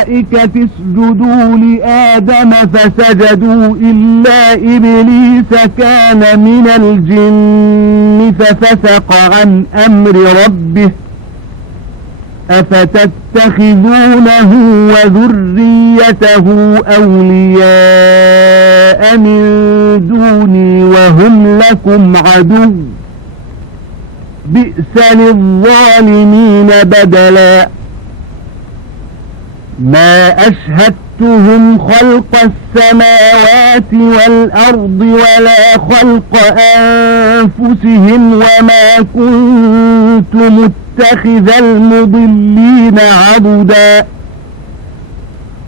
الملائكة اسجدوا لآدم فسجدوا إلا إبليس كان من الجن ففسق عن أمر ربه أفتتخذونه وذريته أولياء من دوني وهم لكم عدو بئس للظالمين بدلا ما أشهدتهم خلق السماوات والأرض ولا خلق أنفسهم وما كنت متخذ المضلين عضدا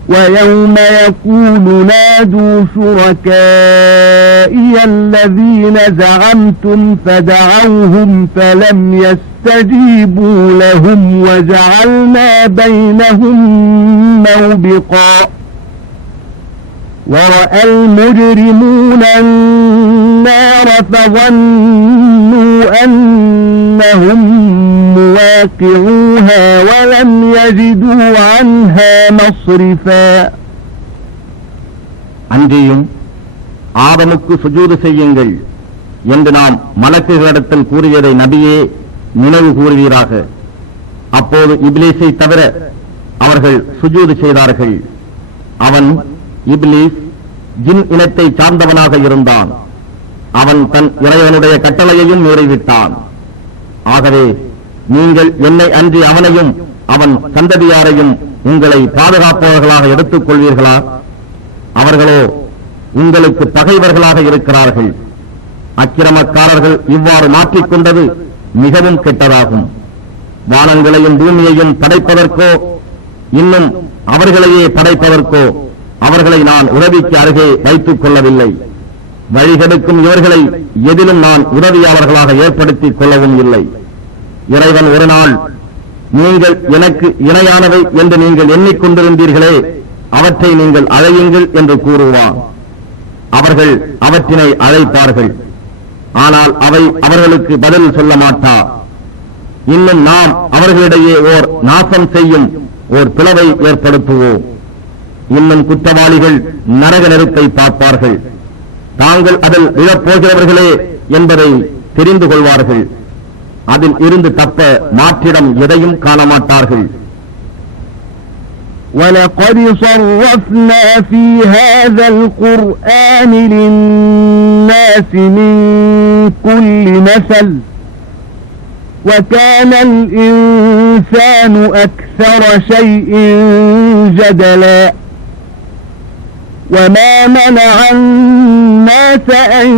ويوم يقول نادوا شركائي الذين زعمتم فدعوهم فلم يستجيبوا لهم وجعلنا بينهم موبقا ورأى المجرمون النار فظنوا أنهم مواقعوها ولم يجدوا عنها مصرفا அன்றியும் ஆதமுக்கு சுஜூது செய்யுங்கள் என்று நாம் மலக்குகளிடத்தில் கூறியதை நபியே நினைவு கூறுவீராக. அப்போது இப்லீஸை தவிர அவர்கள் சுஜூது செய்தார்கள். அவன் இப்லீஸ் ஜின் இனத்தை சார்ந்தவனாக இருந்தான். அவன் தன் இறைவனுடைய கட்டளையையும் மீறிவிட்டான். ஆகவே நீங்கள் என்னை அன்றி அவனையும் அவன் சந்ததியாரையும் உங்களை பாதுகாப்பவர்களாக எடுத்துக் கொள்வீர்களா? அவர்களோ உங்களுக்கு பகைவர்களாக இருக்கிறார்கள். அக்கிரமக்காரர்கள் இவ்வாறு மாற்றிக்கொண்டது மிகவும் கெட்டதாகும். வானங்களையும் பூமியையும் படைப்பதற்கோ இன்னும் அவர்களையே படைப்பதற்கோ அவர்களை நான் உதவிக்கு அருகே வைத்துக் கொள்ளவில்லை. வழிகெடுக்கும் இவர்களை எதிலும் நான் உதவியாளர்களாக ஏற்படுத்திக் கொள்ளவும் இல்லை. இறைவன் ஒரு நாள் நீங்கள் எனக்கு இணையானவை என்று நீங்கள் எண்ணிக்கொண்டிருந்தீர்களே அவற்றை நீங்கள் அழையுங்கள் என்று கூறுவான். அவர்கள் அவற்றினை அழைப்பார்கள், ஆனால் அவை அவர்களுக்கு பதில் சொல்ல மாட்டா. இன்னும் நாம் அவர்களிடையே ஓர் நாசம் செய்யும் ஓர் பிளவை ஏற்படுத்துவோம். இன்னும் குற்றவாளிகள் நரக நெருப்பை பார்ப்பார்கள். தாங்கள் அதில் விழப்போகிறவர்களே என்பதை தெரிந்து கொள்வார்கள். அதில் இருந்து தப்ப மாற்றிடம் எதையும் காண மாட்டார்கள். وَلَقَدْ صَرَّفْنَا فِي هَذَا الْقُرْآنِ لِلنَّاسِ مِنْ كُلِّ مَثَلٍ وَكَانَ الْإِنْسَانُ أَكْثَرَ شَيْءٍ جَدَلًا وَمَا مَنَعَ النَّاسَ أَنْ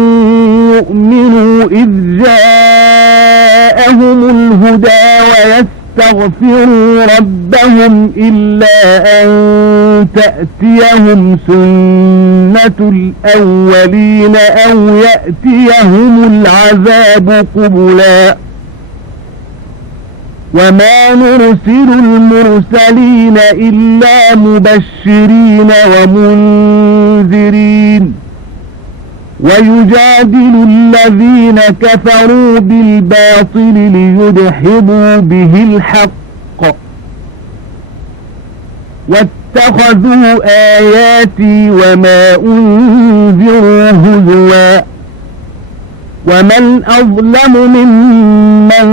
يُؤْمِنُوا إِذْ جَاءَهُمُ الْهُدَى وَيَسْتَغْفِرُوا رَبَّهُمْ إِلَّا أَنْ تَأْتِيَهُمْ سُنَّةُ الْأَوَّلِينَ أَوْ يَأْتِيَهُمُ الْعَذَابُ قُبُلًا وَمَا نُرْسِلُ الْمُرْسَلِينَ إِلَّا مُبَشِّرِينَ وَمُنذِرِينَ وَيُجَادِلُ الَّذِينَ كَفَرُوا بِالْبَاطِلِ لِيُدْحِضُوا بِهِ الْحَقَّ وَاتَّخَذُوا آيَاتِي وَمَا أُنذِرُوا هُزُوًا وَمَنْ أَظْلَمُ مِمَّنْ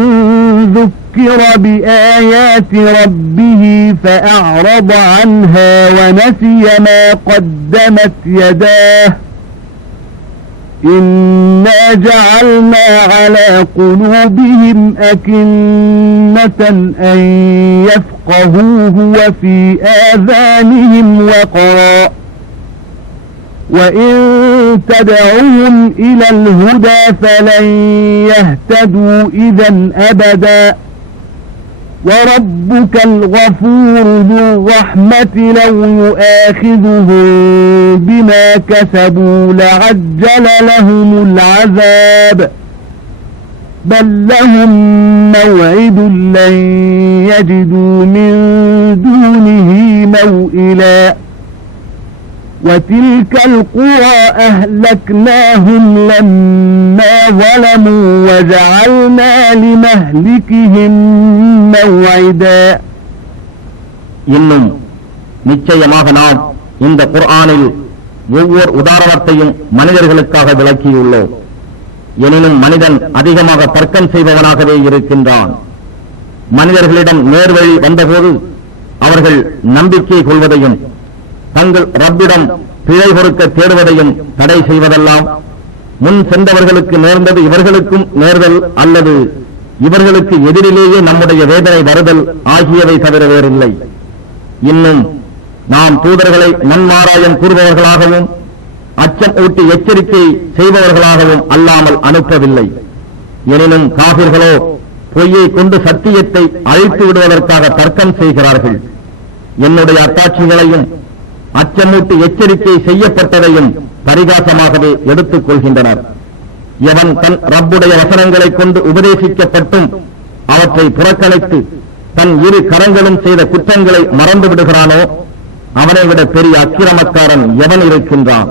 ذُكِّرَ بِآيَاتِ رَبِّهِ فَأَعْرَضَ عَنْهَا وَنَسِيَ مَا قَدَّمَتْ يَدَاهُ إِنَّا جَعَلْنَا عَلَى قُلُوبِهِمْ أَكِنَّةً أَنْ يَفْقَهُوهُ وَفِي آذَانِهِمْ وَقْرًا وَإِنْ تَدْعُوهُمْ إِلَى الْهُدَى فَلَنْ يَهْتَدُوا إِذًا أَبَدًا وَرَبُّكَ الْغَفُورُ ذُو الرَّحْمَةِ لَوْ يُؤَاخِذُهُم بِمَا كَسَبُوا لَعَجَّلَ لَهُمُ الْعَذَابَ بَلْ لَهُم مَّوْعِدٌ لَّن يَجِدُوا مِن دُونِهِ مَوْئِلًا وَتِلْكَ الْقُرَى أَهْلَكْنَاهُمْ لَمَّا ظَلَمُوا وَجَعَلْنَا لِمَهْلِكِهِمْ مَوْعِدًا இன்னும் நிச்சயமாக நாம் இந்த குர்ஆனில் ஒவ்வொரு உதாரணத்தையும் மனிதர்களுக்காக விளக்கியுள்ளோம். எனினும் மனிதன் அதிகமாக தர்க்கம் செய்பவனாகவே இருக்கின்றான். மனிதர்களிடம் நேர்வழி வந்தபோது அவர்கள் நம்பிக்கை கொள்வதையும் தங்கள் ரப்பிடம் பிழை பொறுக்க தேடுவதையும் தடை செய்வதெல்லாம் முன் சென்றவர்களுக்கு நேர்ந்தது இவர்களுக்கும் நேர்தல் அல்லது இவர்களுக்கு எதிரிலேயே நம்முடைய வேதனை வருதல் ஆகியவை தவிர வேறில்லை. இன்னும் நாம் தூதர்களை நன்மாராயம் கூறுபவர்களாகவும் அச்சம் ஊட்டி எச்சரிக்கை செய்பவர்களாகவும் அல்லாமல் அனுப்பவில்லை. எனினும் காபிர்களோ பொய்யை கொண்டு சத்தியத்தை அழித்து விடுவதற்காக தர்க்கம் செய்கிறார்கள். என்னுடைய அத்தாட்சிகளையும் அச்சமூட்டி எச்சரிக்கை செய்யப்பட்டதையும் பரிகாசமாகவே எடுத்துக் கொள்கின்றனர். எவன் தன் ரப்புடைய வசனங்களைக் கொண்டு உபதேசிக்கப்பட்டும் அவற்றை புறக்கணித்து தன் இரு கரங்களும் செய்த குற்றங்களை மறந்து விடுகிறானோ அவனை விட பெரிய அக்கிரமக்காரன் எவன் இருக்கின்றான்?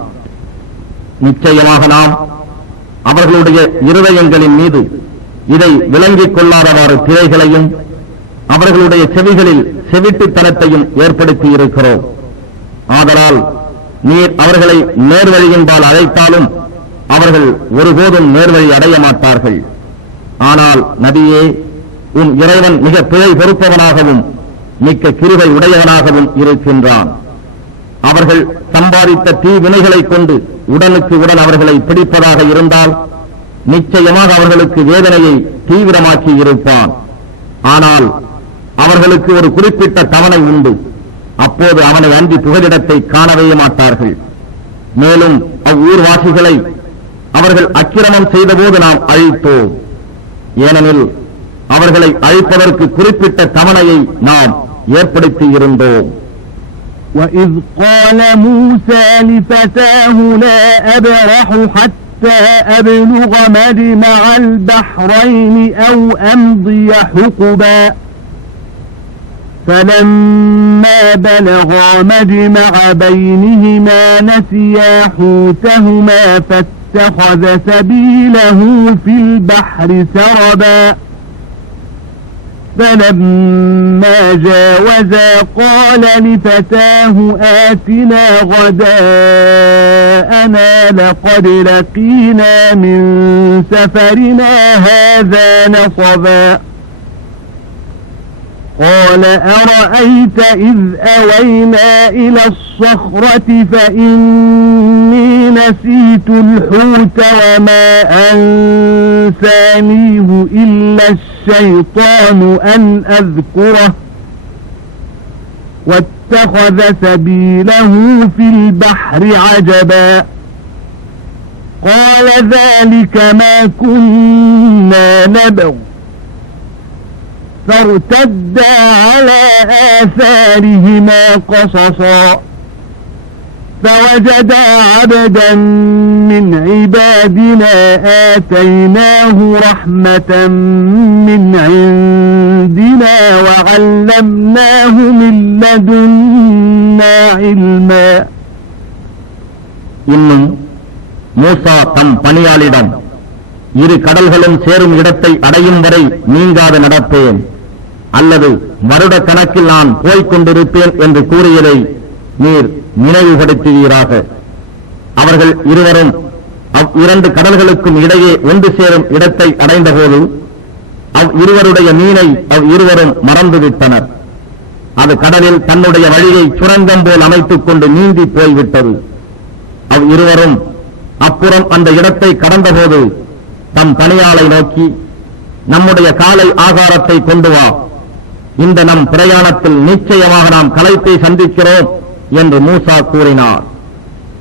நிச்சயமாக நாம் அவர்களுடைய இருதயங்களின் மீது இதை விளங்கிக் கொள்ளாதவாறு திரைகளையும் அவர்களுடைய செவிகளில் செவிட்டுத்தனத்தையும் ஏற்படுத்தி இருக்கிறோம். ஆதலால் நீர் அவர்களை நேர்வழியின்பால் அழைத்தாலும் அவர்கள் ஒருபோதும் நேர்வழி அடைய மாட்டார்கள். ஆனால் நபியே, உன் இறைவன் மிக பிழை பொறுப்பவனாகவும் மிக்க கிருபை உடையவனாகவும் இருக்கின்றான். அவர்கள் சம்பாதித்த தீவினைகளைக் கொண்டு உடனுக்கு உடன் அவர்களை பிடிப்பதாக இருந்தால் நிச்சயமாக அவர்களுக்கு வேதனையை தீவிரமாக்கி இருப்பான். ஆனால் அவர்களுக்கு ஒரு குறிப்பிட்ட தவணை உண்டு. அப்போது அவனை அன்றி புகலிடத்தை காணவே மாட்டார்கள். மேலும் அவ்வூர்வாசிகளை அவர்கள் அக்கிரமம் செய்தபோது நாம் அழித்தோம். ஏனெனில் அவர்களை அழிப்பதற்கு குறிப்பிட்ட தவணையை நாம் ஏற்படுத்தி இருந்தோம். وَإِذْ قَالَ مُوسَى لِفَتَاهُ لَا أَبْرَحُ حَتَّى أَبْلُغَ مَجْمَعَ الْبَحْرَيْنِ أَوْ أَمْضِيَ حُقُبًا فَلَمَّا بَلَغَا مَجْمَعَ بَيْنِهِمَا نَسِيَا حُوتَهُمَا فَاتَّخَذَ سَبِيلَهُ فِي الْبَحْرِ سَرَبًا فَلَمَّا جَاوَزَا قَالَ لِفَتَاهُ آتِنَا غَدَاءَنَا لَقَدْ لَقِينَا مِنْ سَفَرِنَا هَذَا نَصَبًا قَالَ أَرَأَيْتَ إِذْ أَوَيْنَا إِلَى الصَّخْرَةِ فَإِنِّي نَسِيتُ الْحُوتَ وَمَا أَنْسَانِيهُ إِلَّا الشَّيْطَانُ أَنْ أَذْكُرَهُ وَاتَّخَذَ سَبِيلَهُ فِي الْبَحْرِ عَجَبًا قَالَ ذَلِكَ مَا كُنَّا نَبْغِ فارتدا على آثارهما قصصا فوجدا عبدا من عبادنا آتيناه رحمة من عندنا وعلمناه من لدنا علما. இன்னும் மூசா தம் பணியாளிடம் இரு கடல்களும் சேரும் இடத்தை அடையும் வரை நீங்காது நடப்பேன் அல்லது வருட கணக்கில் நான் போய்க் கொண்டிருப்பேன் என்று கூறியதை நீர் நினைவுபடுத்துவீராக. அவர்கள் இருவரும் இரண்டு கடல்களுக்கும் இடையே ஒன்று சேரும் இடத்தை அடைந்தபோது இருவருடைய மீனை இருவரும் மறந்துவிட்டனர். அது கடலில் தன்னுடைய வழியை சுரங்கம் போல் அமைத்துக் கொண்டு நீந்தி போய்விட்டது. இருவரும் அப்புறம் அந்த இடத்தை கடந்தபோது தம் பணியாளை நோக்கி, நம்முடைய காலை ஆகாரத்தை கொண்டு வா, இந்த நம் பிரயாணத்தில் நிச்சயமாக நாம் களைப்பை சந்திக்கிறோம் என்று மூசா கூறினார்.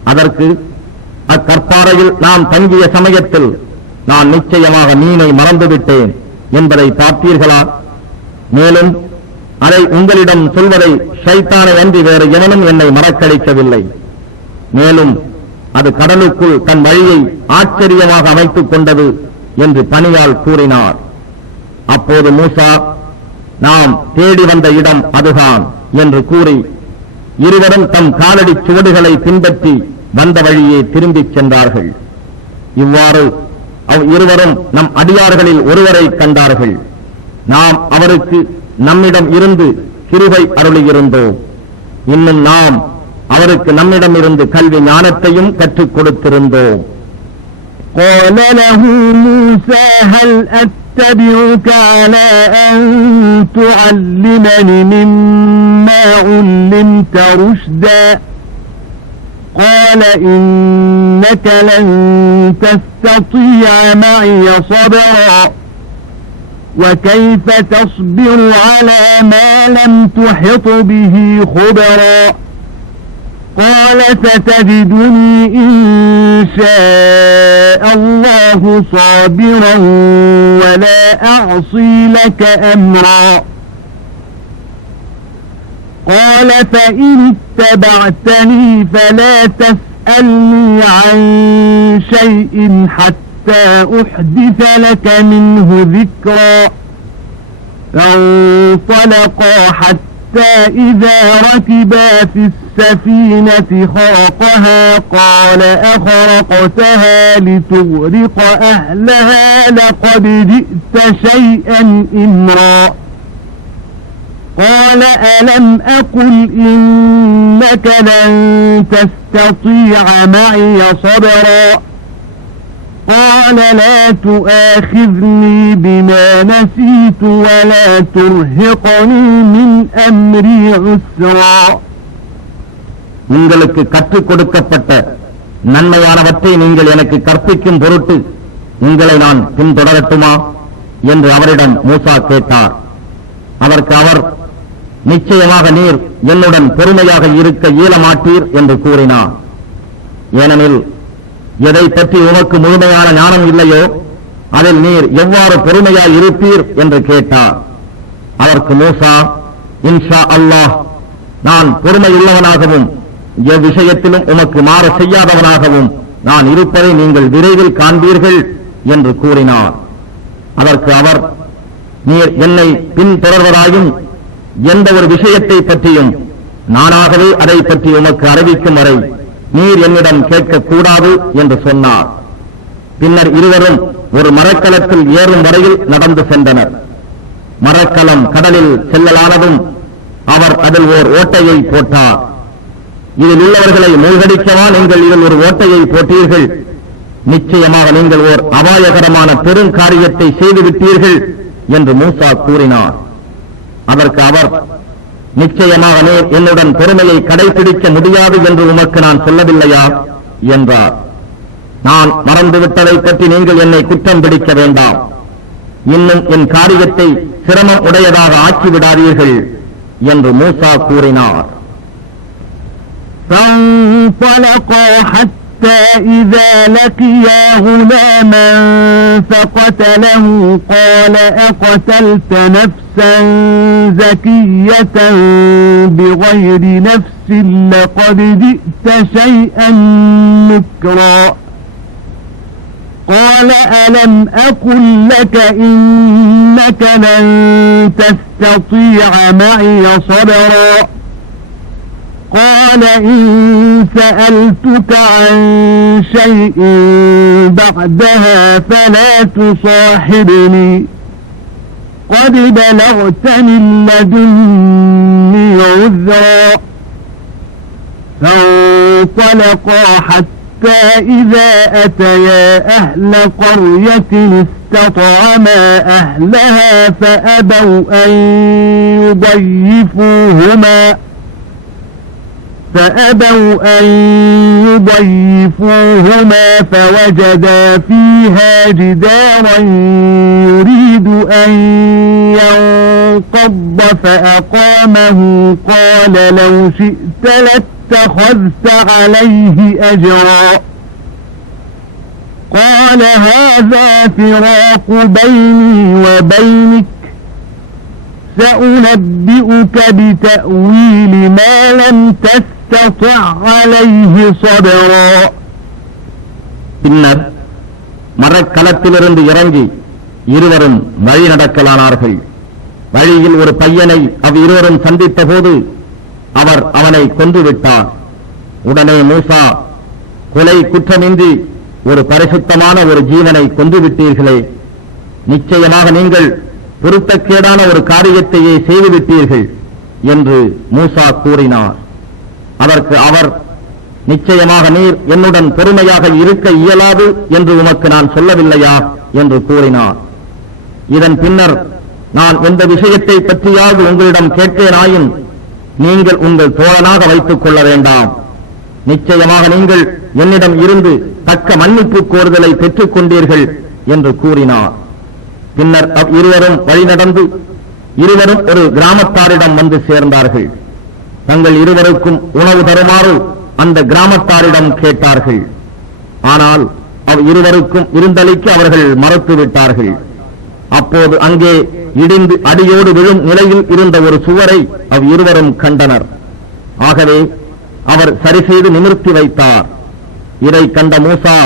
அதற்கு, அக்கற்பாறையில் நாம் தங்கிய சமயத்தில் நான் நிச்சயமாக மீனை மறந்துவிட்டேன் என்பதை பார்த்தீர்களா? மேலும் அதை உங்களிடம் சொல்வதை ஷைத்தானை அன்றி வேறு எவனும் என்னை மறக்கடிக்கவில்லை. மேலும் அது கடலுக்குள் தன் வழியை ஆச்சரியமாக அமைத்துக் கொண்டது என்று பணியாள் கூறினார். அப்போது மூசா, நாம் தேடி வந்த இடம் அதுதான் என்று கூறி இருவரும் தம் காலடி சுவடுகளை பின்பற்றி வந்த வழியே திரும்பிச் சென்றார்கள். இவ்வாறு இருவரும் நம் அடியார்களில் ஒருவரை கண்டார்கள். நாம் அவருக்கு நம்மிடம் இருந்து கிருபை அருளியிருந்தோம். இன்னும் நாம் அவருக்கு நம்மிடமிருந்து கல்வி ஞானத்தையும் கற்றுக் கொடுத்திருந்தோம். قال له موسى هل أتبعك على أن تعلمني مما علمت رشدا قال إنك لن تستطيع معي صبرا وكيف تصبر على ما لم تحط به خبرا قال ستجدني إن شاء الله صابرا ولا أعصي لك أمرا قال فإن اتبعتني فلا تسألني عن شيء حتى أحدث لك منه ذكرا فانطلقا حتى إذا ركبا في السفينة خرقها قال أخرقتها لتغرق أهلها لقد جئت شيئا إمرا قال ألم أقل إنك لن تستطيع معي صبرا قال لا تؤاخذني بما نسيت ولا ترهقني من أمري عسرا உங்களுக்கு கற்றுக் கொடுக்கப்பட்ட நன்மையானவற்றை நீங்கள் எனக்கு கற்பிக்கும் பொருட்டு உங்களை நான் பின்தொடரட்டுமா என்று அவரிடம் மூசா கேட்டார். அதற்கு அவர், நிச்சயமாக நீர் என்னுடன் பொறுமையாக இருக்க இயலமாட்டீர் என்று கூறினார். ஏனெனில் எதை பற்றி உமக்கு முழுமையான ஞானம் இல்லையோ அதில் நீர் எவ்வாறு பொறுமையாய் இருப்பீர் என்று கேட்டார். அதற்கு மூசா, இன்ஷா அல்லாஹ், நான் பொறுமையுள்ளவனாகவும் எவ்விஷயத்திலும் உமக்கு மாற செய்யாதவனாகவும் நான் இருப்பதை நீங்கள் விரைவில் காண்பீர்கள் என்று கூறினார். அதற்கு அவர், நீர் என்னை பின்தொடர்வதாயும் எந்த ஒரு விஷயத்தை பற்றியும் நானாகவே அதை பற்றி உமக்கு அறிவிக்கும் வரை நீர் என்னிடம் கேட்கக்கூடாது என்று சொன்னார். பின்னர் இருவரும் ஒரு மரக்கலத்தில் ஏறும் வரையில் நடந்து சென்றனர். மரக்கலம் கடலில் செல்லலானதும் அவர் அதில் ஓர் ஓட்டையை போட்டார். இதில் உள்ளவர்களை மூழ்கடிக்கவா நீங்கள் இதில் ஒரு ஓட்டையை போட்டீர்கள்? நிச்சயமாக நீங்கள் ஓர் அபாயகரமான பெருங்காரியத்தை செய்துவிட்டீர்கள் என்று மூசா கூறினார். அதற்கு அவர், நிச்சயமாக நீர் என்னுடன் பொறுமையை கடைபிடிக்க முடியாது என்று உமக்கு நான் சொல்லவில்லையா என்றார். நான் மறந்துவிட்டதை பற்றி நீங்கள் என்னை குற்றம் பிடிக்க வேண்டாம். இன்னும் என் காரியத்தை சிரமம் உடையதாக ஆக்கிவிடாதீர்கள் என்று மூசா கூறினார். فانطلقا حتى إذا لقيا غلاما فقتله قال أقتلت نفسا زكية بغير نفس لقد جئت شيئا نكرا قال ألم أقل لك إنك لن تستطيع معي صبرا قال إن سألتك عن شيء بعدها فلا تصاحبني قد بلغت من لدني عذرا فانطلقا حتى إذا أتيا أهل قرية استطعما أهلها فأبوا أن يضيفوهما فوجدا فيها جدارا يريد أن ينقض فأقامه قال لو شئت لاتخذت عليه أجرا قال هذا فراق بيني وبينك سأنبئك بتأويل ما لم تستطع عليه صبرا பின்னர் மரக்கலத்திலிருந்து இறங்கி இருவரும் வழி நடக்கலானார்கள். வழியில் ஒரு பையனை அவ்விருவரும் சந்தித்த போது அவர் அவனை கொன்றுவிட்டார். உடனே மூசா, கொலை குற்றமின்றி ஒரு பரிசுத்தமான ஒரு ஜீவனை கொன்றுவிட்டீர்களே, நிச்சயமாக நீங்கள் பொருத்தக்கேடான ஒரு காரியத்தையே செய்துவிட்டீர்கள் என்று மூசா கூறினார். அதற்கு அவர், நிச்சயமாக நீர் என்னுடன் பொறுமையாக இருக்க இயலாது என்று உமக்கு நான் சொல்லவில்லையா என்று கூறினார். இதன் பின்னர், நான் எந்த விஷயத்தை பற்றியாவது உங்களிடம் கேட்பேனாயின் நீங்கள் உங்கள் தோழனாக வைத்துக் கொள்ள வேண்டாம். நிச்சயமாக நீங்கள் என்னிடம் இருந்து தக்க மன்னிப்பு கோருதலை பெற்றுக் கொண்டீர்கள் என்று கூறினார். பின்னர் இருவரும் வழிநடந்து இருவரும் ஒரு கிராமத்தாரிடம் வந்து சேர்ந்தார்கள். தங்கள் இருவருக்கும் உணவு தருமாறு அந்த கிராமத்தாரிடம் கேட்டார்கள். ஆனால் இருவருக்கும் விருந்தளிக்க அவர்கள் மறுத்துவிட்டார்கள். அப்போது அங்கே இடிந்து அடியோடு விழும் நிலையில் இருந்த ஒரு சுவரை இருவரும் கண்டனர். ஆகவே அவர் சரி செய்து நிமிர்த்தி வைத்தார். இதை கண்ட மூசா,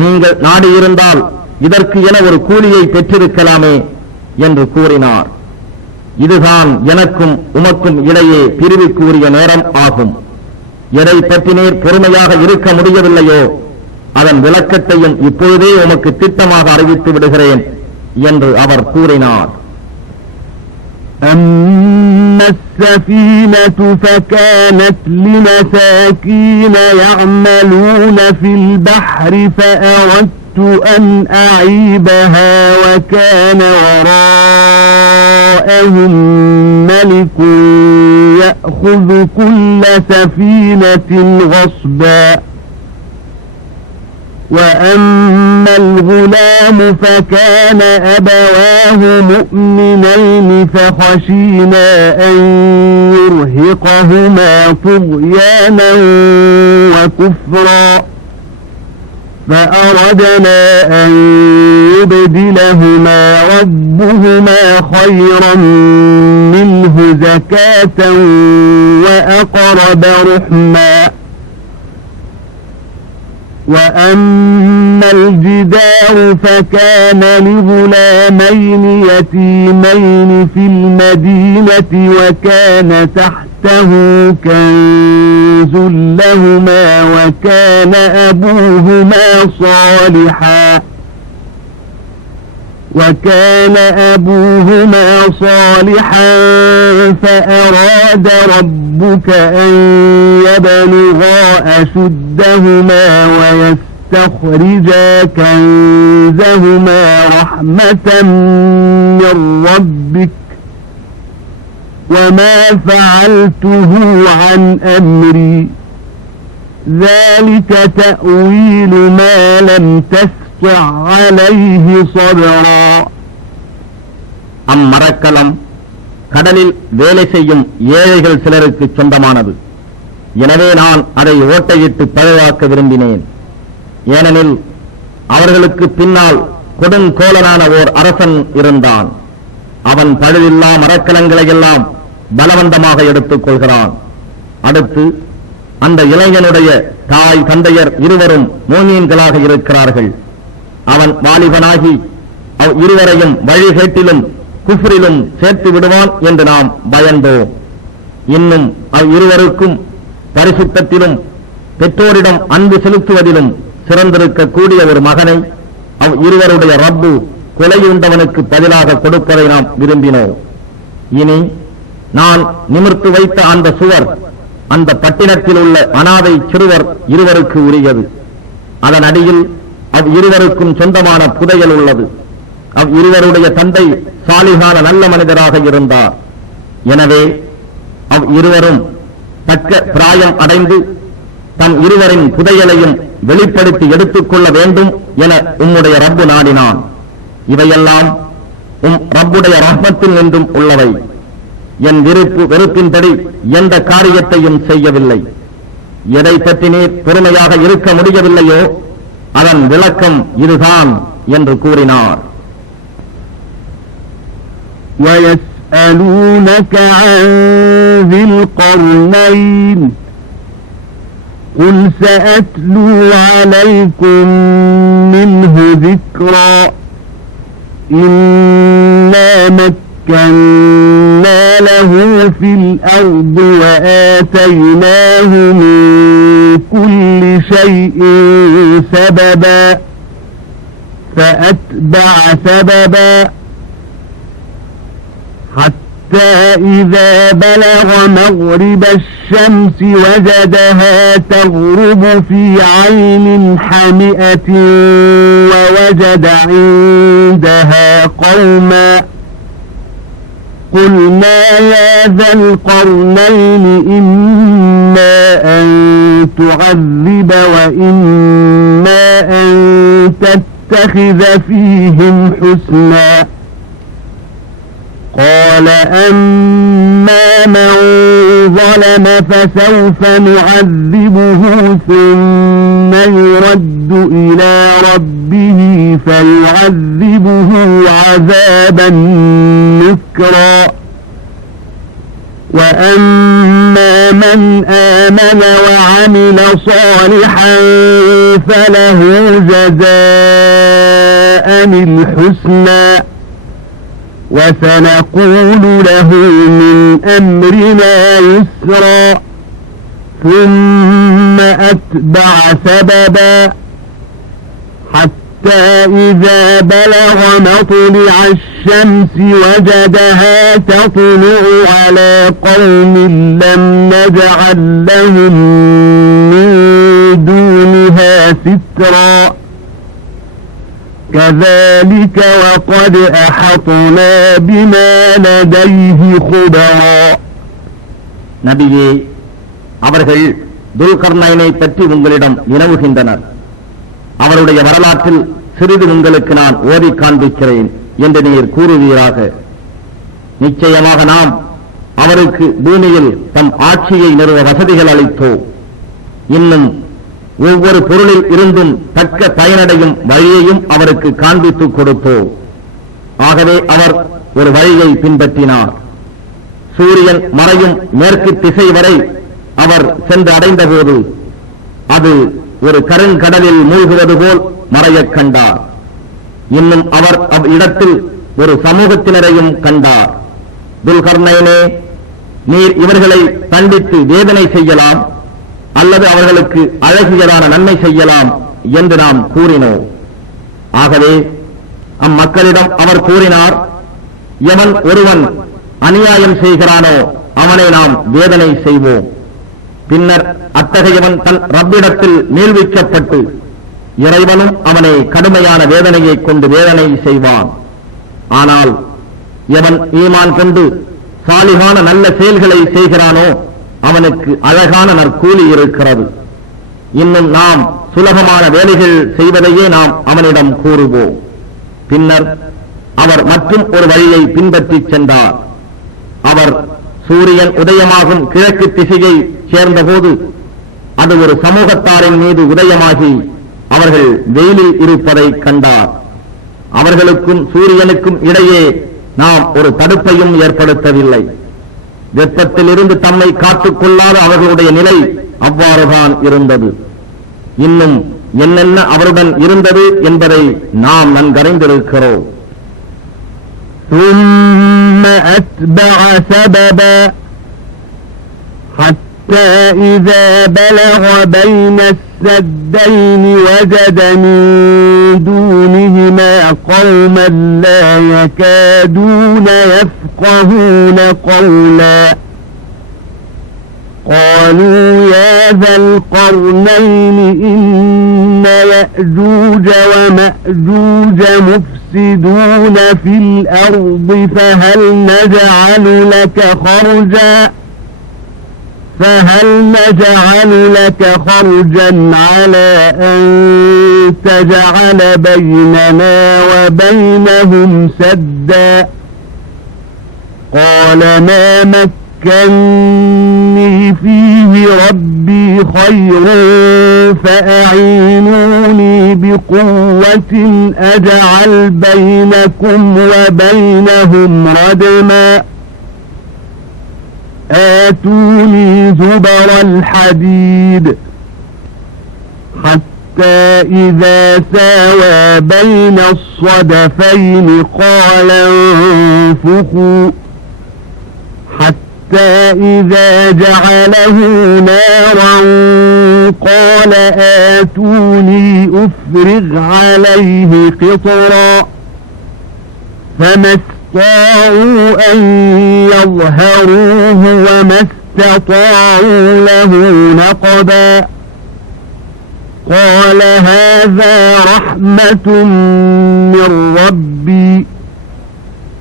நீங்கள் நாடியிருந்தால் இதற்கு என ஒரு கூலியை பெற்றிருக்கலாமே என்று கூறினார். இதுதான் எனக்கும் உமக்கும் இடையே பிரிவுக்குரிய நேரம் ஆகும். எதை பற்றி நீர் பொறுமையாக இருக்க முடியவில்லையோ அதன் விளக்கத்தையும் இப்பொழுதே உமக்கு திட்டமாக அறிவித்து விடுகிறேன் என்று அவர் கூறினார். أما السفينة فكانت لمساكين يعملون في البحر فأردت أن أعيبها وكان وراءهم ملك يأخذ كل سفينة غصبا وأما الغلام فكان أبواه مؤمنين فخشينا أن يرهقهما طغيانا وكفرا فأردنا أن يبدلهما ربهما خيرا منه زكاة وأقرب رحما وأما الجدار فكان لغلامين يتيمين في المدينة وكان تحته كنز لهما وكان أبوهما صالحا فأراد ربك أن يبلغا أشدهما ويستخرجا كنزهما رحمة من ربك وما فعلته عن أمري ذلك تأويل ما لم تستطع عليه صبرا. அம்மரக்கலம் கடலில் வேலை செய்யும் ஏழைகள் சிலருக்கு சொந்தமானது. எனவே நான் அதை ஓட்டையிட்டு பழுவாக்க விரும்பினேன். ஏனெனில் அவர்களுக்கு பின்னால் கொடுங்கோலனான ஓர் அரசன் இருந்தான். அவன் பழுவில்லா மரக்கலங்களை எல்லாம் பலவந்தமாக எடுத்துக் கொள்கிறான். அடுத்து அந்த இளைஞனுடைய தாய் தந்தையர் இருவரும் மோமீன்களாக இருக்கிறார்கள். அவன் வாலிபனாகி இருவரையும் வழிகேட்டிலும் குஃப்ரிலும் சேர்த்து விடுவான் என்று நாம் பயந்தோம். இன்னும் இருவருக்கும் பரிசுத்தத்திலும் பெற்றோரிடம் அன்பு செலுத்துவதிலும் சிறந்திருக்கக்கூடிய ஒரு மகனை இருவருடைய ரப்பு கொலையுண்டவனுக்கு பதிலாக கொடுப்பதை நாம் விரும்பினோம். இனி நான் நிமிர்த்து வைத்த அந்த சுவர் அந்த பட்டினத்தில் உள்ள அனாதை சிறுவர் இருவருக்கு உரியது. அதன் அடியில் இருவருக்கும் சொந்தமான புதையல் உள்ளது. இருவருடைய தந்தை சாலிகான நல்ல மனிதராக இருந்தார். எனவே இருவரும் தக்க பிராயம் அடைந்து தம் இருவரின் புதையலையும் வெளிப்படுத்தி எடுத்துக்கொள்ள வேண்டும் என உம்முடைய ரப்பு நாடினான். இவையெல்லாம் ரப்புடைய ரஹ்மத்தில் நின்றும் உள்ளவை. என் வெறுப்பின்படி எந்த காரியத்தையும் செய்யவில்லை. எதை பற்றி நீர் பொறுமையாக இருக்க முடியவில்லையோ அதன் விளக்கம் இதுதான் என்று கூறினார். وَيَسْأَلُونَكَ عَنْ ذِي الْقَرْنَيْنِ قُلْ سَأَتْلُو عَلَيْكُمْ مِنْهُ ذِكْرًا إِنَّا مَكَّنَّا لَهُ فِي الْأَرْضِ وَآتَيْنَاهُ مِنْ كُلِّ شَيْءٍ سَبَبًا فَأَتْبَعَ سَبَبًا حَتَّى حتى إذا بلغ مغرب الشمس وجدها تغرب في عين حمئة ووجد عندها قوما قلنا يا ذا القرنين إما أن تعذب وإما أن تتخذ فيهم حسنا قال أما من ظلم فسوف نعذبه ثم يرد إلى ربه فيعذبه عذابا نكرا وأما من آمن وعمل صالحا فله جزاء الحسنى وسنقول له من أمرنا يسرا ثم أتبع سببا حتى إذا بلغ مطلع الشمس وجدها تطلع على قوم لم نجعل لهم من دونها سترا كذلك وقد أحطنا بما لديه خبرا நபியே, அவர்கள் துல்கர்னைனை பற்றி உங்களிடம் வினவுகின்றனர். அவருடைய வரலாற்றில் சிறிது உங்களுக்கு நான் ஓதி காண்பிக்கிறேன் என்று நீர் கூறுவீராக. நிச்சயமாக நாம் அவருக்கு பூமியில் தம் ஆட்சியை நிறுவ வசதிகள் அளித்தோம். இன்னும் ஒவ்வொரு பொருளில் இருந்தும் தக்க பயனடையும் வழியையும் அவருக்கு காண்பித்துக் கொடுத்தோம். ஆகவே அவர் ஒரு வழியை பின்பற்றினார். சூரியன் மறையும் மேற்கு திசை வரை அவர் சென்று அடைந்த போது அது ஒரு கருங்கடலில் மூழ்குவது போல் மறையக் கண்டார். இன்னும் அவர் அவ்விடத்தில் ஒரு சமூகத்தினரையும் கண்டார். துல்கர்னைனே, நீர் இவர்களை தண்டித்து வேதனை செய்யலாம் அல்லது அவர்களுக்கு அழகியதான நன்மை செய்யலாம் என்று நாம் கூறினோம். ஆகவே அம்மக்களிடம் அவர் கூறினார், எவன் ஒருவன் அநியாயம் செய்கிறானோ அவனை நாம் வேதனை செய்வோம். பின்னர் அத்தகையவன் தன் ரப்பிடத்தில் மீள்விக்கப்பட்டு இறைவனும் அவனை கடுமையான வேதனையை கொண்டு வேதனை செய்வான். ஆனால் எவன் ஈமான் கொண்டு சாலிகான நல்ல செயல்களை செய்கிறானோ அவனுக்கு அழகான நற்கூலி இருக்கிறது. இன்னும் நாம் சுலபமான வேலைகள் செய்வதையே நாம் அவனிடம் கூறுவோம். பின்னர் அவர் மற்றும் ஒரு வழியை பின்பற்றிச் சென்றார். அவர் சூரியன் உதயமாகும் கிழக்கு திசையை சேர்ந்தபோது அது ஒரு சமூகத்தாரின் மீது உதயமாகி அவர்கள் வெயிலில் இருப்பதை கண்டார். அவர்களுக்கும் சூரியனுக்கும் இடையே நாம் ஒரு தடுப்பையும் ஏற்படுத்தவில்லை. வெப்பத்தில் இருந்து தம்மை காத்துக் கொள்ளாத அவர்களுடைய நிலை அவ்வாறுதான் இருந்தது. இன்னும் என்னென்ன அவருடன் இருந்தது என்பதை நாம் நன்கறிந்திருக்கிறோம். ثم أتبع سببا حتى إذا بلغ بين السدين وجد من دونهما قوما لا يكادون يفقهون قولا قالوا يا ذا القرنين إن يأجوج ومأجوج مفسدون في الأرض فهل نجعل لك خرجا على أن تجعل بيننا وبينهم سدا قال ما مكني فيه ربي خير فأعينوني بقوة أجعل بينكم وبينهم ردما آتوني زبر الحديد حتى إذا ساوى بين الصدفين قال انفخوا حتى إذا جعله نارا قال آتوني أفرغ عليه قطرا فما استطاعوا أن يظهروه وما استطاعوا له نقبا قال هذا رحمة من ربي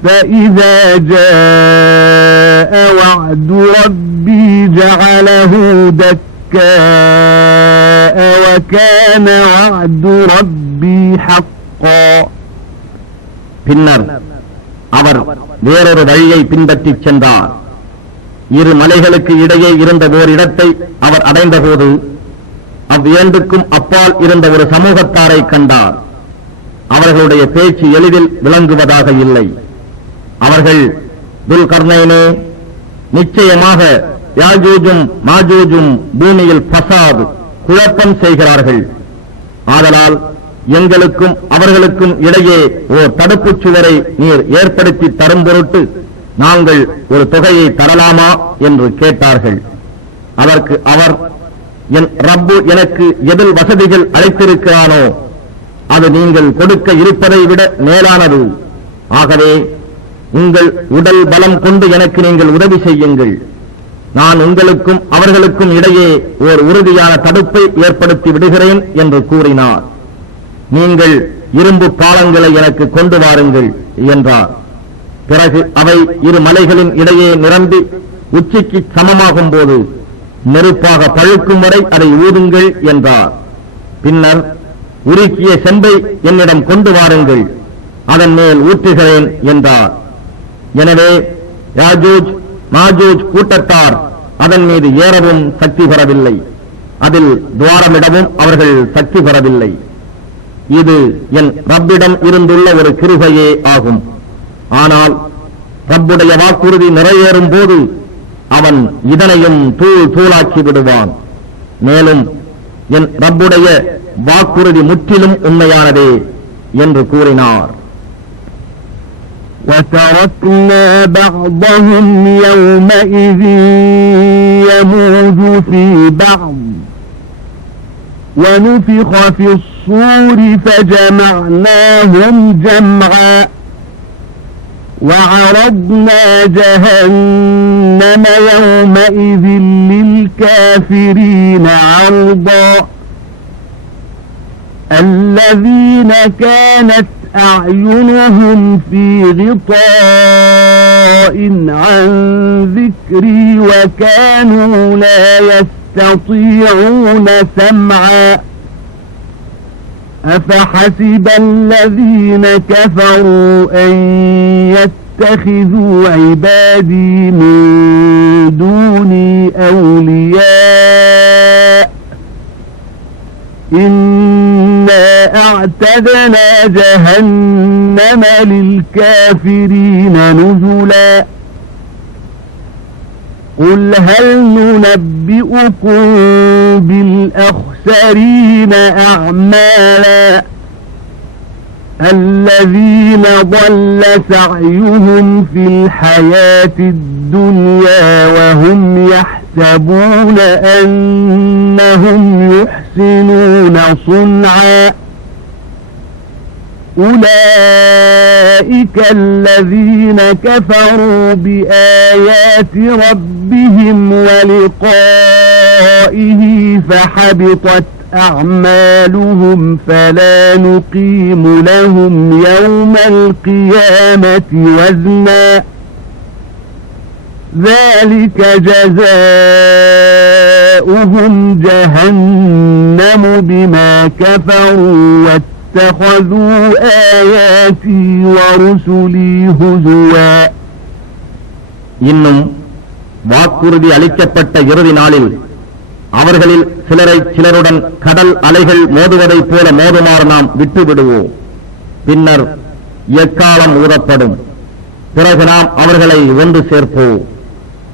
فإذا جاء وعد ربي جعله دكاء وكان وعد ربي حقا. பின்னர் அவர் வேறொரு வழியை பின்பற்றிச் சென்றார். இரு மலைகளுக்கு இடையே இருந்த ஓர் இடத்தை அவர் அடைந்தபோது அவ்விரண்டுக்கும் அப்பால் இருந்த ஒரு சமூகத்தாரை கண்டார். அவர்களுடைய பேச்சு எளிதில் விளங்குவதாக இல்லை. அவர்கள் துல்கர்னைனே, நிச்சயமாக யாஜூஜும் மாஜூஜும் பூமியில் ஃபசாத் குழப்பம் செய்கிறார்கள். ஆதலால் எங்களுக்கும் அவர்களுக்கும் இடையே ஓர் தடுப்புச் சுவரை நீர் ஏற்படுத்தி தரும் பொருட்டு நாங்கள் ஒரு தொகையை தரலாமா என்று கேட்டார்கள். அதற்கு அவர், என் ரப்பு எனக்கு எதில் வசதிகள் அளித்திருக்கிறானோ அது நீங்கள் கொடுக்க இருப்பதை விட மேலானது. ஆகவே உங்கள் உடல் பலம் கொண்டு எனக்கு நீங்கள் உதவி செய்யுங்கள். நான் உங்களுக்கும் அவர்களுக்கும் இடையே ஓர் உறுதியான தடுப்பை ஏற்படுத்தி விடுகிறேன் என்று கூறினார். நீங்கள் இரும்பு பாலங்களை எனக்கு கொண்டு வாருங்கள் என்றார். பிறகு அவை இரு மலைகளின் இடையே நிரம்பி உச்சிக்கு சமமாகும் போது நெருப்பாக பழுக்கும் வரை அதை ஊதுங்கள் என்றார். பின்னர் உருக்கிய செம்பை என்னிடம் கொண்டு வாருங்கள், அதன் மேல் ஊற்றுகிறேன் என்றார். எனவே யாஜூஜ் மாஜூஜ் கூட்டத்தார் அதன் மீது ஏறவும் சக்தி பெறவில்லை, அதில் துவாரமிடவும் அவர்கள் சக்தி பெறவில்லை. இது என் ரப்பிடம் இருந்துள்ள ஒரு கிருபையே ஆகும். ஆனால் ரப்புடைய வாக்குறுதி நிறைவேறும் போது அவன் இதனையும் தூள் தூளாக்கி விடுவான். மேலும் என் ரப்புடைய வாக்குறுதி முற்றிலும் உண்மையானதே என்று கூறினார். وَتَرَكْنَا بَعْضَهُمْ يَوْمَئِذٍ يَمُوجُ فِي بَعْضٍ وَنُفِخَ فِي الصُّورِ فَجَمَعْنَاهُمْ جَمْعًا وَعَرَضْنَا جَهَنَّمَ يَوْمَئِذٍ لِلْكَافِرِينَ عَرْضًا الَّذِينَ كَانَتْ أعينهم في غطاء عن ذكري وكانوا لا يستطيعون سمعا أفحسب الذين كفروا أن يتخذوا عبادي من دوني أولياء إنا أعتدنا جهنم للكافرين نزلا قل هل ننبئكم بالأخسرين أعمالا الذين ضل سعيهم في الحياة الدنيا وهم يحسبون أنهم يحسنون صنعا أولئك الذين كفروا بآيات ربهم ولقائه فحبطت أعمالهم فلا نقيم لهم يوم القيامة وزنا ذلك جزاؤهم جهنم بما كفروا واتخذوا آياتي ورسلي هزوا. இன்னும் வாக்குறுதி அளிக்கப்பட்ட இறுதி நாளில் அவர்களில் சிலரை சிலருடன் கடல் அலைகள் மோதுவதைப் போல மோதுமாறு நாம் விட்டுவிடுவோம். பின்னர் எக்காலம் ஊதப்படும். பிறகு நாம் அவர்களை ஒன்று சேர்ப்போம்.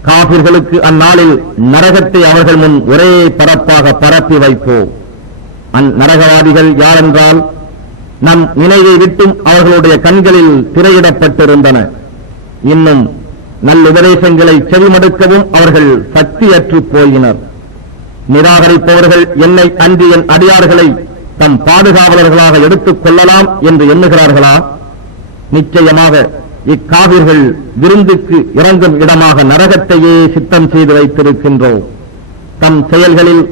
காபிர்களுக்கு அந்நாளில் நரகத்தை அவர்கள் முன் ஒரே பரப்பாக பரப்பி வைப்போம். அந்நரகவாதிகள் யாரென்றால், நம் நினைவை விட்டும் அவர்களுடைய கண்களில் திரையிடப்பட்டிருந்தன. இன்னும் நல்லுபதேசங்களை செவிமடுக்கவும் அவர்கள் சக்தியற்று போயினர். நிராகரிப்பவர்கள் என்னை அன்றி என் அடியார்களை தம் பாதுகாவலர்களாக எடுத்துக் கொள்ளலாம் என்று எண்ணுகிறார்களா? நிச்சயமாக இக்காவிர்கள் விருந்துக்கு இறங்கும் இடமாக நரகத்தையே சித்தம் செய்து வைத்திருக்கின்றோம். தம் செயல்களில்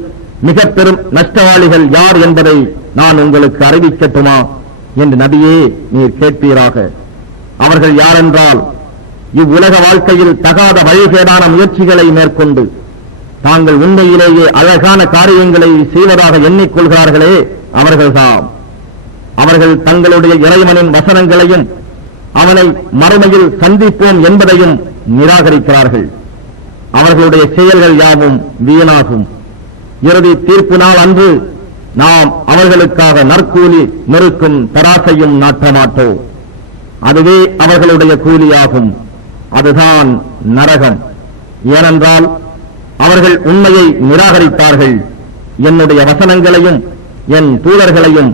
மிக பெரும் நஷ்டவாளிகள் யார் என்பதை நான் உங்களுக்கு அறிவிக்கட்டுமா என்று நபியே நீர் கேட்பீராக. அவர்கள் யாரென்றால், இவ்வுலக வாழ்க்கையில் தகாத வழிகேடான முயற்சிகளை மேற்கொண்டு தாங்கள் உண்மையிலேயே அழகான காரியங்களை செய்வதாக எண்ணிக்கொள்கிறார்களே அவர்கள்தான். அவர்கள் தங்களுடைய இறைவனின் வசனங்களையும் அவனை மறுமையில் சந்திப்போம் என்பதையும் நிராகரிக்கிறார்கள். அவர்களுடைய செயல்கள் யாவும் வீணாகும். இறுதி தீர்ப்பு நாள் அன்று நாம் அவர்களுக்காக நற்கூலி நெருக்கும் தராசையும் நாட்ட மாட்டோம். அதுவே அவர்களுடைய கூலியாகும். அதுதான் நரகம். ஏனென்றால் அவர்கள் உண்மையை நிராகரித்தார்கள். என்னுடைய வசனங்களையும் என் தூதர்களையும்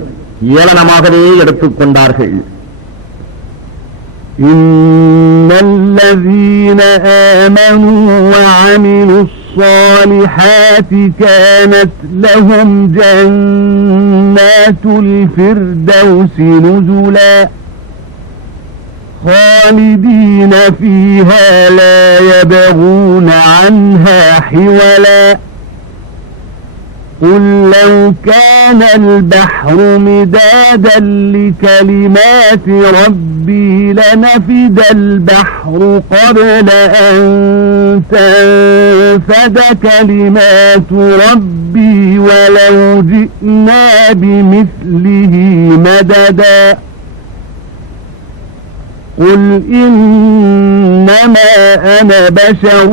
ஏளனமாகவே எடுத்துக் கொண்டார்கள். إن الذين آمنوا وعملوا الصالحات كانت لهم جنات الفردوس نزلا خالدين فيها لا يبغون عنها حولا قل لو كان البحر مدادا لكلمات ربي لنفد البحر قبل أن تنفد كلمات ربي ولو جئنا بمثله مددا قل إنما أنا بشر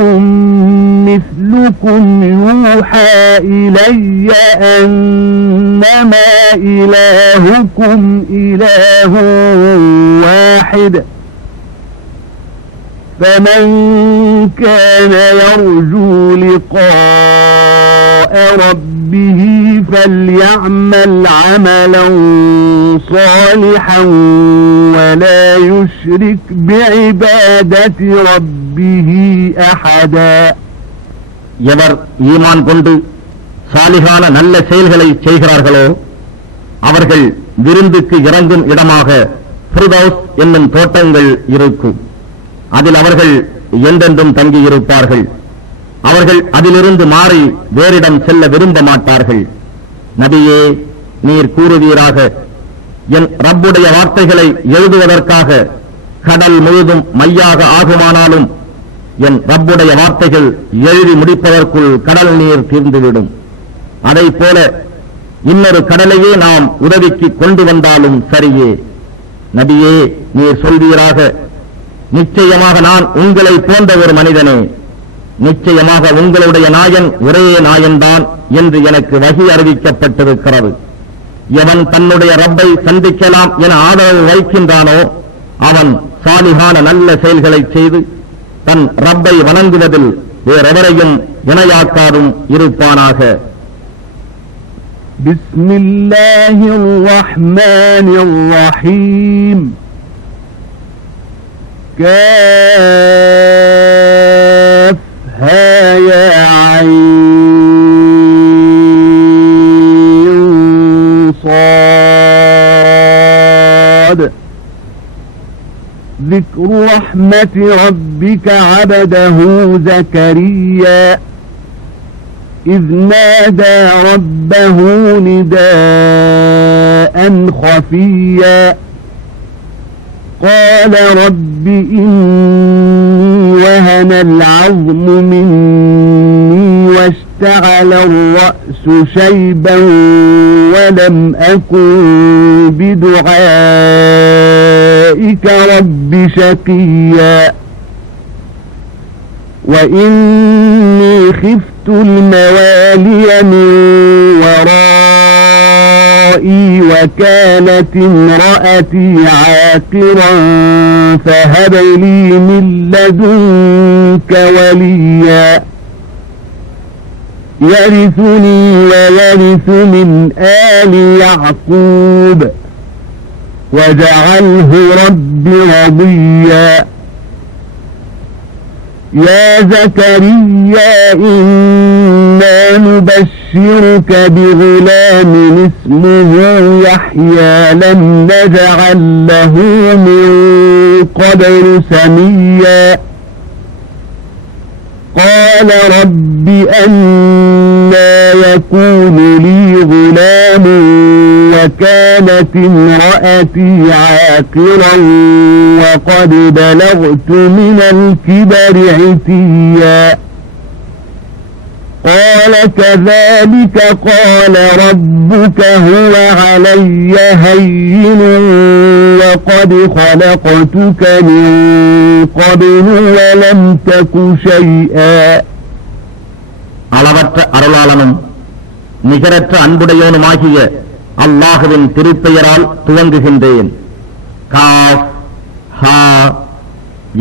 مثلكم يوحى إلي أنما إلهكم إله واحد فمن كان يرجو لقاء ربه فليعمل عملا صالحا ولا يشرك بعبادة ربه أحدا. எவர் ஈமான் கொண்டு சாலிகான நல்ல செயல்களை செய்கிறார்களோ அவர்கள் விருந்துக்கு இறங்கும் இடமாக ஃபிர்தௌஸ் என்னும் தோட்டங்கள் இருக்கும். அதில் அவர்கள் என்றென்றும் தங்கியிருப்பார்கள். அவர்கள் அதிலிருந்து மாறி வேறிடம் செல்ல விரும்ப மாட்டார்கள். நபியே நீர் கூறுவீராக, என் ரப்புடைய வார்த்தைகளை எழுதுவதற்காக கடல் முழுதும் மையாக ஆகுமானாலும் என் ரப்புடைய வார்த்தைகள் எழுதி முடிப்பதற்குள் கடல் நீர் தீர்ந்துவிடும். அதைப் போல இன்னொரு கடலையே நாம் உதவிக்கு கொண்டு வந்தாலும் சரியே. நபியே நீர் சொல்வீராக, நிச்சயமாக நான் உங்களை போன்ற ஒரு மனிதனே, நிச்சயமாக உங்களுடைய நாயன் ஒரே நாயன்தான் என்று எனக்கு வகி அறிவிக்கப்பட்டிருக்கிறது. எவன் தன்னுடைய ரப்பை சந்திக்கலாம் என ஆதரவு வைக்கின்றானோ அவன் சாலிகான நல்ல செயல்களை செய்து தன் ரப்பை வணங்குவதில் வேறெவரையும் இணையாக்காரும் இருப்பானாக. பிஸ்மில்லாஹிர் ரஹ்மானிர் ரஹீம். كافها يا عين صاد ذكر رحمة ربك عبده زكريا إذ نادى ربه نداء خفيا قال رب إني وهن العظم مني واشتعل الرأس شيبا ولم أكن بدعائك رب شقيا وإني خفت الموالي من ورائي وكانت امرأتي عاقرا فهب لي من لدنك وليا يرثني ويرث من آل يعقوب واجعله رب رضيا يا زكريا إنا نبشرك بغلام اسمه يحيى لم نجعل له من القدر سميا قال رب أنى يكون لي غلام وكانت امرأتي عاقرا وقد بلغت من الكبر عتيا قال كذلك قال ربك هو علي هين وقد خلقتك من قبل ولم تك شيئا அளவற்ற அருளாளனும் நிகரற்ற அன்புடையோனுமாகிய அல்லாஹுவின் திருப்பெயரால் துவங்குகின்றேன். காஃப் ஹா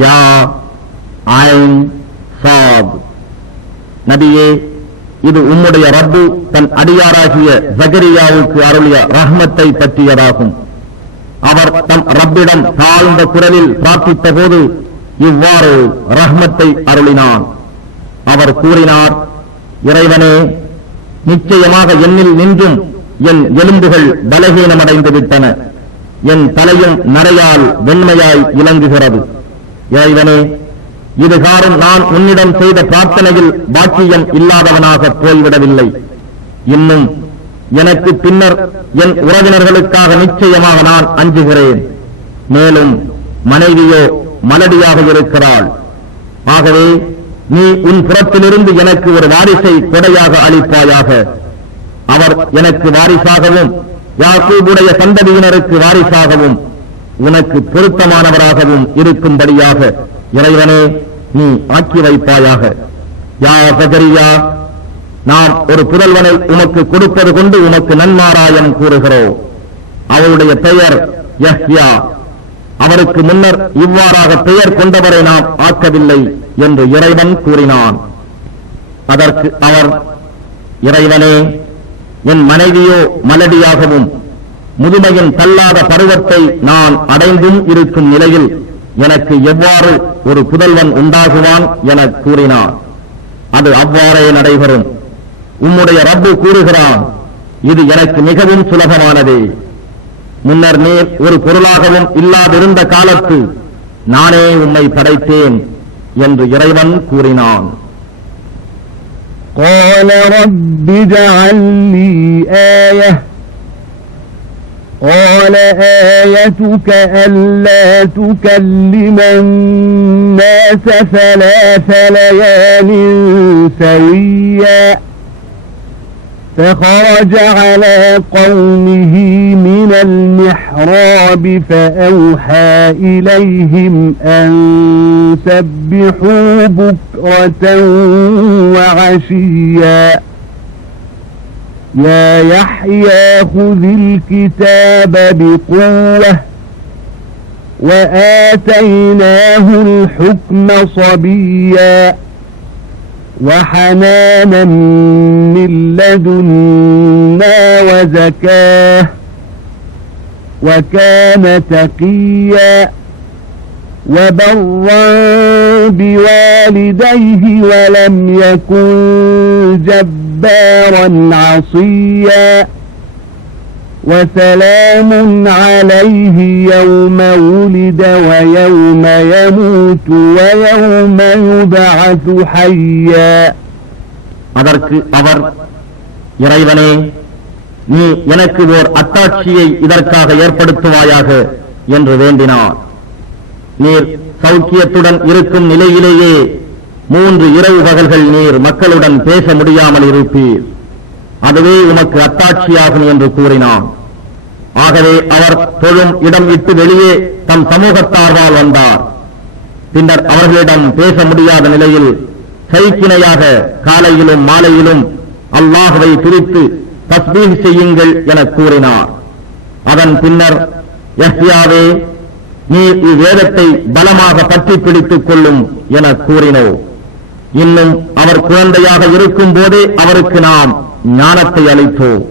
யா ஐன் சாத். நபியே, இது உம்முடைய ரப்பு தன் அடியாராகிய ஜகரியாவுக்கு அருளிய ரஹ்மத்தை பற்றியதாகும். அவர் தம் ரப்பிடம் தாழ்ந்த குரலில் பிரார்த்தித்த போது இவ்வாறு ரஹ்மத்தை அருளினான். அவர் கூறினார், இறைவனே, நிச்சயமாக என்னில் நின்றும் என் எலும்புகள் பலகீனமடைந்து விட்டன. என் தலையும் நரையால் வெண்மையாய் இலங்குகிறது. இறைவனே, இதுகாரும் நான் உன்னிடம் செய்த பிரார்த்தனையில் பாக்கியம் இல்லாதவனாக போய்விடவில்லை. இன்னும் எனக்கு பின்னர் என் உறவினர்களுக்காக நிச்சயமாக நான் அஞ்சுகிறேன். மேலும் மனைவியோ மலடியாக இருக்கிறாள். ஆகவே நீ உன் புறத்திலிருந்து எனக்கு ஒரு வாரிசை கொடையாக அளிப்பாயாக. அவர் எனக்கு வாரிசாகவும் யாக்கூபுடைய சந்ததியினருக்கு வாரிசாகவும் உனக்கு பொருத்தமானவராகவும் இருக்கும்படியாக இறைவனே நீ ஆக்கி வைப்பாயாக. யா ஜகரியா, நாம் ஒரு புதல்வனை உமக்கு கொடுப்பது கொண்டு உமக்கு நன்மாராயம் கூறுகிறோம். அவருடைய பெயர் யஹ்யா. அவருக்கு முன்னர் இவ்வாறாக பெயர் கொண்டவரை நாம் ஆக்கவில்லை என்று இறைவன் கூறினான். அதற்கு அவர், இறைவனே, என் மனைவியோ மலடியாகவும் முதுமையின் தள்ளாத பருவத்தை நான் அடைந்தும் இருக்கும் நிலையில் எனக்கு எவ்வாறு ஒரு புதல்வன் உண்டாகுவான் என கூறினார். அது அவ்வாறே நடைபெறும். உம்முடைய ரப்பு கூறுகிறான், இது எனக்கு மிகவும் சுலபமானதே. முன்னர் நீர் ஒரு பொருளாகவும் இல்லாதிருந்த காலத்து நானே உம்மை படைத்தேன் என்று இறைவன் கூறினான். قال رب اجعل لي آية قال آيتك ألا تكلم الناس 3 ليال سويا فخرج على قومه من المحراب فأوحى إليهم أن سبحوا بكرة وعشيا يا يحيى خذ الكتاب بقوة وآتيناه الحكم صبيا وحنانا من لدنا وزكاة وكان تقيا وبرا بوالديه ولم يكن جبارا عصيا وسلام عليه يوم ولد ويوم يموت ويوم يبعث حيا. அதற்கு அவர், இறைவனே, நீ எனக்கு ஓர் அத்தாட்சியை இதற்காக ஏற்படுத்துவாயாக என்று வேண்டினார். நீர் சௌக்கியத்துடன் இருக்கும் நிலையிலேயே 3 இரவு பகல்கள் நீர் மக்களுடன் பேச முடியாமல் இருப்பீர். அதுவே உமக்கு அத்தாட்சியாகும் என்று கூறினான். ஆகவே அவர் தொழும் இடம் விட்டு வெளியே தம் சமூகத்தார்வால் வந்தார். பின்னர் அவர்களிடம் பேச முடியாத நிலையில் சைக்கிணையாக காலையிலும் மாலையிலும் அல்லாஹ்வை குறித்து தஸ்பீஹ் செய்யுங்கள் என கூறினார். அதன் பின்னர், யஹ்யாவே, நீர் இவ்வேதத்தை பலமாக பற்றி பிடித்துக் கொள்ளும் என கூறினோம். இன்னும் அவர் குழந்தையாக இருக்கும் போதே அவருக்கு நாம் ஞானத்தை அளித்தோம்.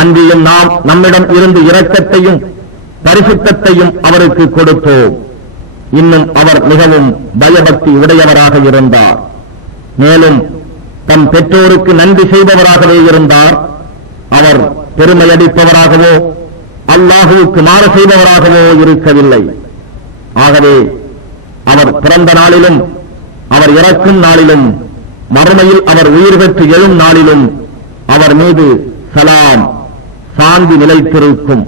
அன்றியும் நாம் நம்மிடம் இருந்து இரக்கத்தையும் பரிசுத்தத்தையும் அவருக்கு கொடுத்தோம். இன்னும் அவர் மிகவும் பயபக்தி உடையவராக இருந்தார். மேலும் தம் பெற்றோருக்கு நன்றி செய்பவராகவே இருந்தார். அவர் பெருமையடிப்பவராகவோ அல்லாஹுவுக்கு மாறு செய்பவராகவோ இருக்கவில்லை. ஆகவே அவர் பிறந்த நாளிலும் அவர் இறக்கும் நாளிலும் மறுமையில் அவர் உயிர் பெற்று எழும் நாளிலும் அவர் மீது சலாம் சாந்தி நிலைத்திருக்கும்.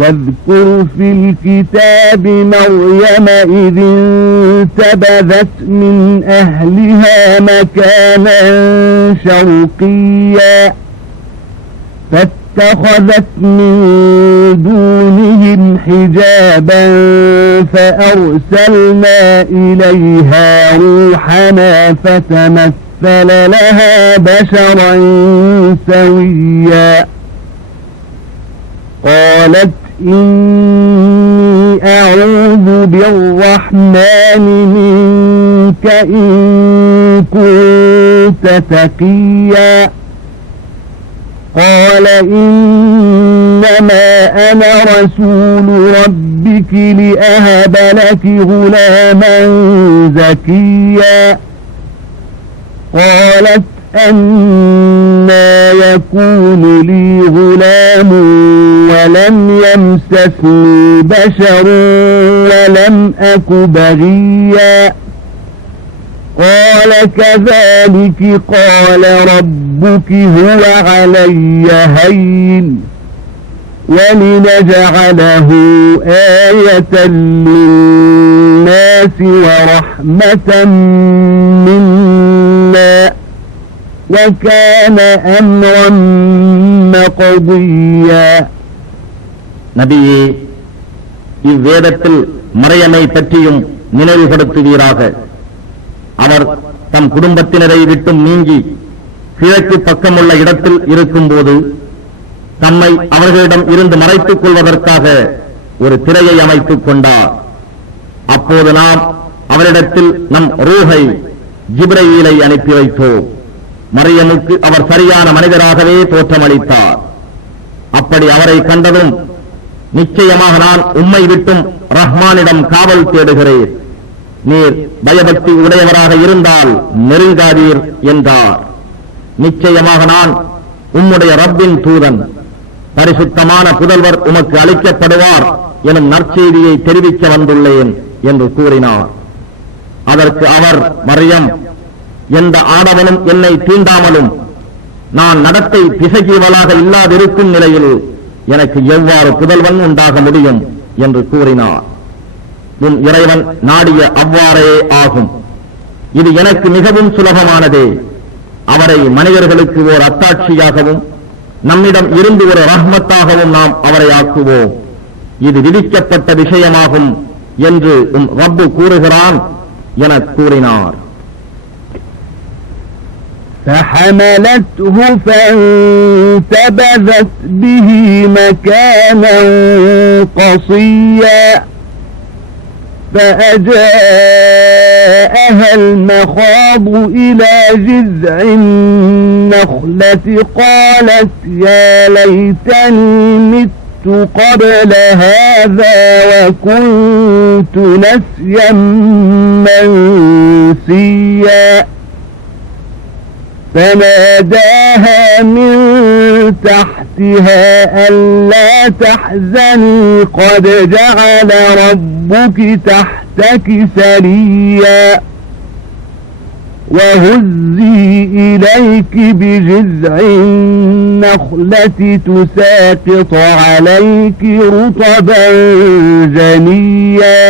واذكر في الكتاب مريم إذ انتبذت من أهلها مكانا شرقيا فاتخذت من دونهم حجابا فأرسلنا إليها روحنا فتمثل لها بشرا سويا قالت إني أعوذ بالرحمن منك إن كنت تقيا قال إنما أنا رسول ربك لأهب لك غلاما زكيا قالت أنى يكون لي غلام ولم يمسسني بشر ولم أك بغيا قال كذلك قال ربك هو علي هين ولنجعله آية للناس ورحمة منا وكان أمرا مقضيا. நபியே, இவ்வேதத்தில் மரியமை பற்றியும் நினைவுபடுத்துவீராக. அவர் தம் குடும்பத்தினரை விட்டும் நீங்கி கிழக்கு பக்கமுள்ள இடத்தில் இருக்கும்போது தம்மை அவர்களிடம் இருந்து மறைத்துக் கொள்வதற்காக ஒரு திரையை அமைத்துக் கொண்டார். அப்போது நாம் அவரிடத்தில் நம் ரூஹை ஜிப்ரயீலை அனுப்பி வைத்தோம். மரியமுக்கு அவர் சரியான மனிதராகவே தோற்றமளித்தார். அப்படி அவரை கண்டதும், நிச்சயமாக நான் உம்மை விட்டும் ரஹ்மானிடம் காவல் தேடுகிறேன், நீர் பயபக்தி உடையவராக இருந்தால் நெருங்காதீர் என்றார். நிச்சயமாக நான் உம்முடைய ரப்பின் தூதன், பரிசுத்தமான புதல்வர் உமக்கு அளிக்கப்படுவார் எனும் நற்செய்தியை தெரிவிக்க வந்துள்ளேன் என்று கூறினார். அதற்கு அவர், மரியம், எந்த ஆடவனும் என்னை தீண்டாமலும் நான் நடத்தை பிசகியவளாக இல்லாதிருக்கும் நிலையில் எனக்கு எவ்வாறு புதல்வன் உண்டாக முடியும் என்று கூறினார். உன் இறைவன் நாடிய அவ்வாறே ஆகும். இது எனக்கு மிகவும் சுலபமானதே. அவரை மனிதர்களுக்கு ஓர் அத்தாட்சியாகவும் நம்மிடம் இருந்து ஒரு ரஹ்மத்தாகவும் நாம் அவரை ஆக்குவோம். இது விதிக்கப்பட்ட விஷயமாகும் என்று உன் ரப்பு கூறுகிறான் என கூறினார். فحملته فانتبذت به مكانا قصيا فأجاءها المخاض إلى جذع النخلة قالت يا ليتني مت قبل هذا وكنت نسيا منسيا فناداها من تحتها ألا تحزني قد جعل ربك تحتك سريا وهزي إليك بجذع النخلة تساقط عليك رطبا جنيا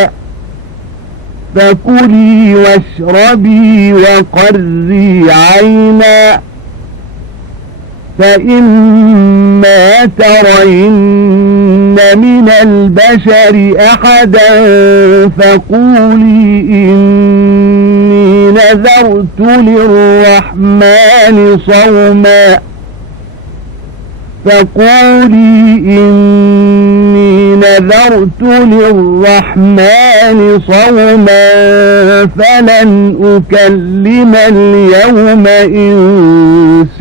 فكلي واشربي وقري عينا فإما ترين من البشر أحدا فقولي إني نذرت للرحمن صوما فلن أكلم اليوم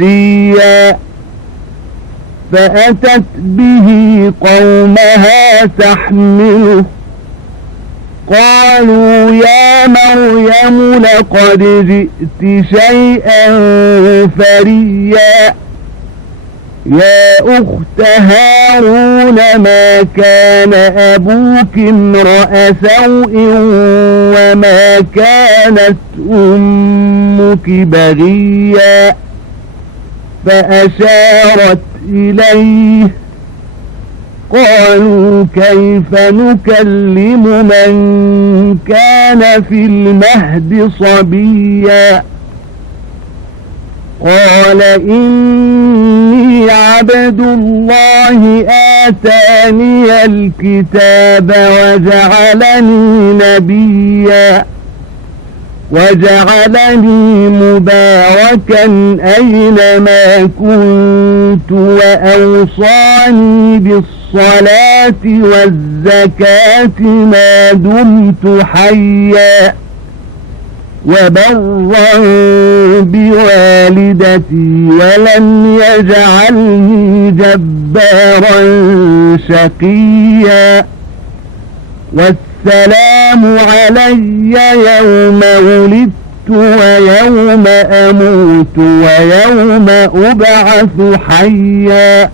إنسيا فأتت به قومها تحمله قالوا يا مريم لقد جئت شيئا فريا يا أخت هارون ما كان أبوك امرأ سوء وما كانت أمك بغيا فأشارت إليه قالوا كيف نكلم من كان في المهد صبيا قال إني عبد الله آتاني الكتاب وجعلني نبيا وجعلني مباركا أينما كنت وأوصاني بالصلاة والزكاة ما دمت حيا وبرا بوالدتي ولم يجعلني جبارا شقيا والسلام علي يوم ولدت ويوم أموت ويوم أبعث حيا